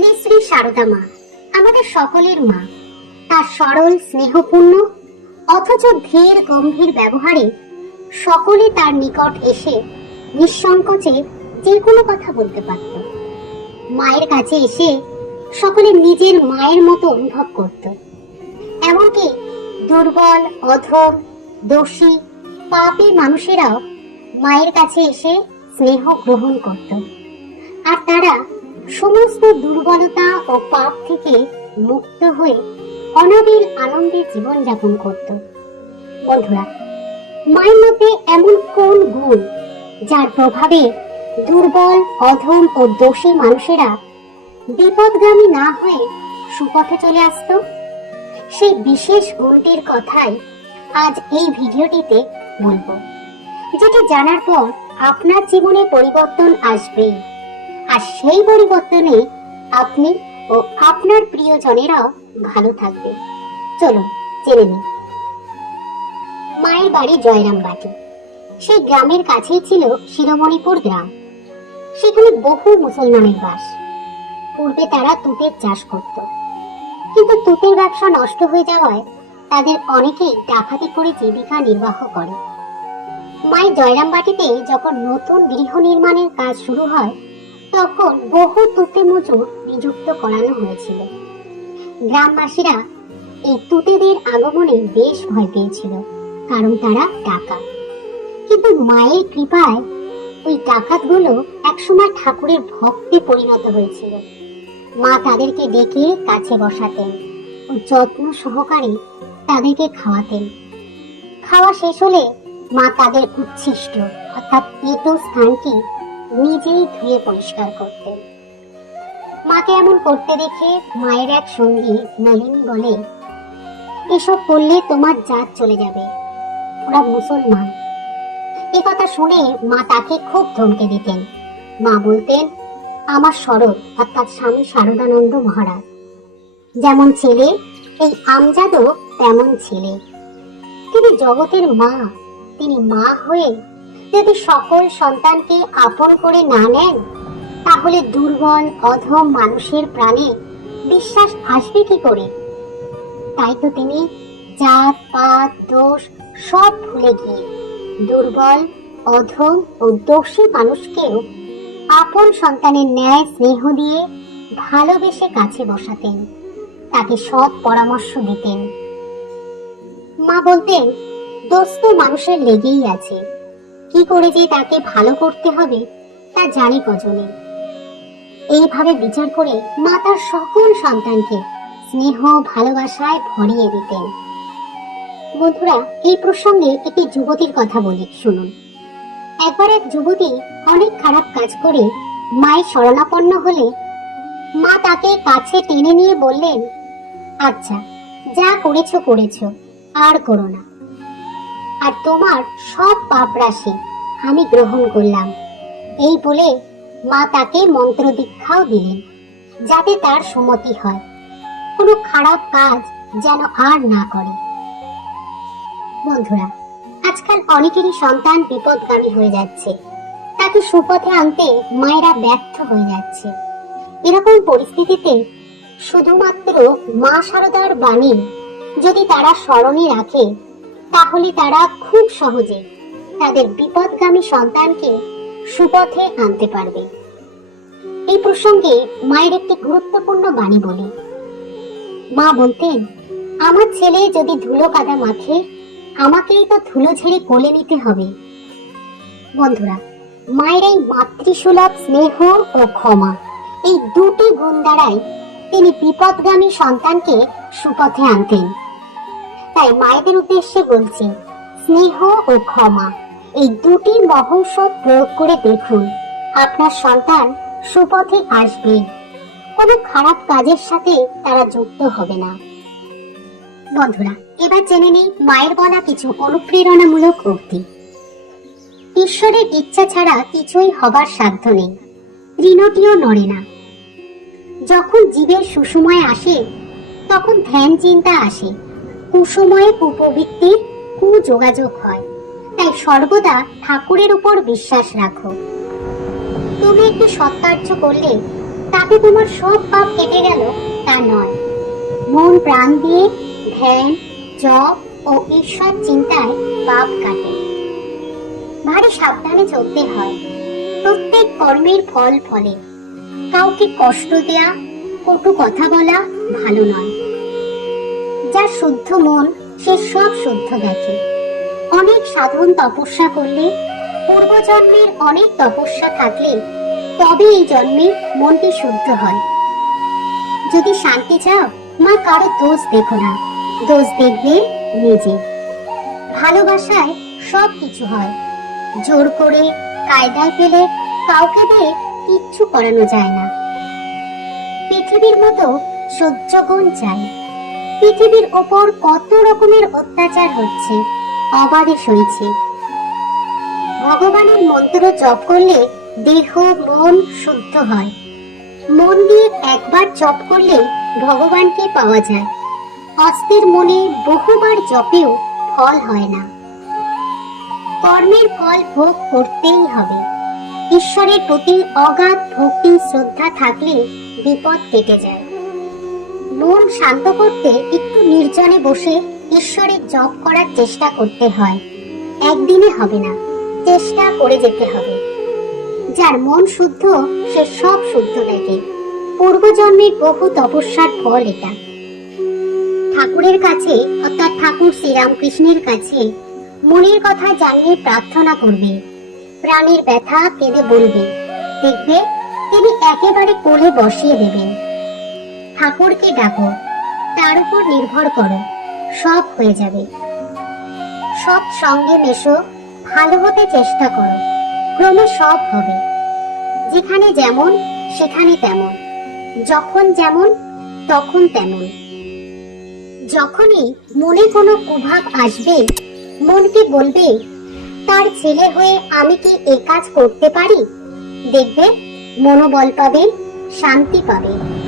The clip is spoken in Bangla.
শ্রী শ্রী সারদা মা, আমাদের সকলের মা। তার সরল, স্নেহপূর্ণ, অথচ ধীর, গম্ভীর ব্যবহারে সকলে তার নিকট এসে নিঃসংকোচে যে কোনো কথা বলতে পারত। মায়ের কাছে এসে সকলে নিজের মায়ের মতো অনুভব করত। এমনকি দুর্বল, অধম, দোষী, পাপী মানুষেরাও মায়ের কাছে এসে স্নেহ গ্রহণ করত। আর তারা সমস্ত দুর্বলতা ও পাপ থেকে মুক্ত হয়ে অনাবিল আনন্দে জীবন যাপন করত। বন্ধুরা, মায়ের মধ্যে এমন কোন গুণ যার প্রভাবে দুর্বল, অধম ও দোষী মানুষেরা বিপদগামী না হয়ে সুপথে চলে আসতো? সেই বিশেষ গুণটির কথাই আজ এই ভিডিওটিতে বলব, যেটা জানার পর আপনার জীবনে পরিবর্তন আসবে আর সেই পরিবর্তনে আপনি ও আপনার প্রিয়জনেরাও ভালো থাকবে। চলুন, জেনে নিন মায়ের বাড়ি জয়রামবাটি। সেই গ্রামের কাছেই ছিল শিরোমণিপুর গ্রাম। সেখানে বহু মুসলমানের বাস। পূর্বে তারা তুতের চাষ করত। কিন্তু তুতের ব্যবসা নষ্ট হয়ে যাওয়ায় তাদের অনেকেই ডাকাতি করে জীবিকা নির্বাহ করে। মায়ের জয়রামবাটিতে যখন নতুন গৃহ নির্মাণের কাজ শুরু হয় তখন বহু তুতে মজুর নিযুক্ত করানো হয়েছিল। গ্রামবাসীরা এই তুতেদের আগমনে বেশ ভয় পেয়েছিল, কারণ তারা ডাকাত কিন্তু মায়ের কৃপায় ওই ডাকাতগুলো একসময় ঠাকুরের ভক্তে পরিণত হয়েছিল। মা তাদেরকে ডেকে কাছে বসাতেন ও যত্ন সহকারে তাদেরকে খাওয়াতেন। খাওয়া শেষ হলে মা তাদের উচ্ছিষ্ট, অর্থাৎ পেট স্থানটি নিজেই ধুয়ে পরিষ্কার করতেন। মাকে এমন করতে দেখে মায়ের এক সঙ্গী নলিনী বলে, এসব করলে তোমার জাত চলে যাবে। ওরা মুসলমান। এ কথা শুনে মা তাকে খুব ধমকে দিতেন। মা বলতেন, আমার শরৎ অর্থাৎ স্বামী শারদানন্দ মহারাজ। যেমন ছেলে, এই আমজাদও তেমন ছেলে। তিনি জগতের মা, তিনি মা হয়ে যদি সকল সন্তানকে আপন করে না নেন, তাহলে দুর্বল, অধম মানুষের প্রাণে বিশ্বাস আসবে কি করে? তাই তো তিনি জাত, পাত, দোষ সব ভুলে গিয়ে দুর্বল, অধম ও দোষী মানুষকেও আপন সন্তানের ন্যায় স্নেহ দিয়ে ভালোবেসে কাছে বসাতেন। তাকে সৎ পরামর্শ দিতেন। মা বলতেন দোষ তো মানুষের লেগেই আছে। কি করে যে তাকে ভালো করতে হবে, তা জানে কজনে। এইভাবে বিচার করে মা তার সকল সন্তানকে স্নেহ, ভালোবাসায় ভরিয়ে দিতেন। বন্ধুরা, এই প্রসঙ্গে একটি যুবতীর কথা বলি, শুনুন। একবার এক যুবতী অনেক খারাপ কাজ করে মায়ের শরণাপন্ন হলে মা তাকে কাছে টেনে নিয়ে বললেন আচ্ছা যা করেছ করেছ, আর করো না। আর তোমার সব পাপ রাশি আমি গ্রহণ করলাম। এই বলে মা তাকে মন্ত্র দীক্ষাও দিলেন, যাতে তার সুমতি হয়। কোনো খারাপ কাজ যেন আর না করে। বন্ধুরা, আজকাল অনেকেরই সন্তান বিপদগামী হয়ে যাচ্ছে। তাকে সুপথে আনতে মায়েরা ব্যর্থ হয়ে যাচ্ছে। এরকম পরিস্থিতিতে শুধুমাত্র মা সারদার বাণী যদি তারা স্মরণে রাখে তাহলে তারা খুব সহজে তাদের বিপদগামী সন্তানকে সুপথে আনতে পারবে। এই প্রসঙ্গে মায়ের একটি গুরুত্বপূর্ণ বাণী বলি। মা বলতেন, আমার ছেলে যদি ধুলো কাদা মাখে, আমাকেই তো ধুলো ঝেড়ে কোলে নিতে হবে। বন্ধুরা, মায়ের এই মাতৃসুলভ স্নেহ ও ক্ষমা, এই দুটি গুণ দ্বারাই তিনি বিপদগামী সন্তানকে সুপথে আনতেন। তাই মায়েদের উদ্দেশ্যে বলছি, স্নেহ ও ক্ষমা, এই দুটি মহৌষধ প্রয়োগ করে দেখুন। আপনার সন্তান সুপথে আসবে। কোনো খারাপ কাজের সাথে তারা যুক্ত হবে না। বন্ধুরা, এবার জেনে নিই মায়ের বলা কিছু অনুপ্রেরণামূলক উক্তি। ঈশ্বরের ইচ্ছা ছাড়া কিছুই হবার সাধ্য নেই। তৃণটিও নড়ে না। যখন জীবের সুসময় আসে, তখন ধ্যান চিন্তা আসে। কুসময়ে কুপ্রবৃত্তির কুযোগাযোগ হয়। তাই সর্বদা ঠাকুরের উপর বিশ্বাস রাখো। তুমি একটি সৎকার্য করলে তাতে তোমার সব পাপ কেটে গেল, তা নয়। মন প্রাণ দিয়ে ধ্যান, জপ ও ঈশ্বর চিন্তায় পাপ কাটে। ভারী সাবধানে চলতে হয়। প্রত্যেক কর্মের ফল ফলে। কাউকে কষ্ট দেয়া, কটু কথা বলা ভালো নয়। যার শুদ্ধ মন, সে সব শুদ্ধ দেখে। অনেক সাধন তপস্যা করলে, পূর্বজন্মের অনেক তপস্যা থাকলে, তবে এই জন্মে মনটি শুদ্ধ হয়। যদি শান্তি চাও, মা কারও দোষ দেখো না। দোষ দেখবে নিজে। ভালোবাসায় সব কিছু হয়। জোর করে, কায়দায় পেলে কাউকে দিয়ে কিচ্ছু করানো যায় না। পৃথিবীর মতো সহ্য গুণ চাই পৃথিবীর ওপর কত রকমের অত্যাচার হচ্ছে, অবাধে সইছে। ভগবানের মন্ত্র জপ করলে দেহ, মন শুদ্ধ হয়। মন দিয়ে একবার জপ করলে ভগবানকে পাওয়া যায়। অস্থির মনে বহুবার জপেও ফল হয় না। কর্মের ফল ভোগ করতেই হবে। ঈশ্বরের প্রতি অগাধ ভক্তি শ্রদ্ধা থাকলে বিপদ কেটে যায়। মন শান্ত করতে একটু নির্জনে বসে ঈশ্বরের জপ করার চেষ্টা করতে হয়। একদিনে হবে না, চেষ্টা করে যেতে হবে। যার মন শুদ্ধ, সে সব শুদ্ধ দেখে। পূর্বজন্মের বহু তপস্যার ফল এটা। ঠাকুরের কাছে, অর্থাৎ ঠাকুর শ্রীরামকৃষ্ণের কাছে, মনের কথা জানিয়ে প্রার্থনা করবে। প্রাণের ব্যথা কেঁদে বলবে। দেখবে তিনি একেবারে কোলে বসিয়ে দেবেন। ঠাকুরকে ডাকো। তার উপর নির্ভর করো। সব হয়ে যাবে। সব সঙ্গে মেশো। ভালো হতে চেষ্টা করো। ক্রমে সব হবে। যেখানে যেমন, সেখানে তেমন। যখন যেমন, তখন তেমন। যখনই মনে কোনো কুভাব আসবে, মনকে বলবে, তার ছেলে হয়ে আমি কি এ কাজ করতে পারি? দেখবে, মনোবল পাবে, শান্তি পাবে।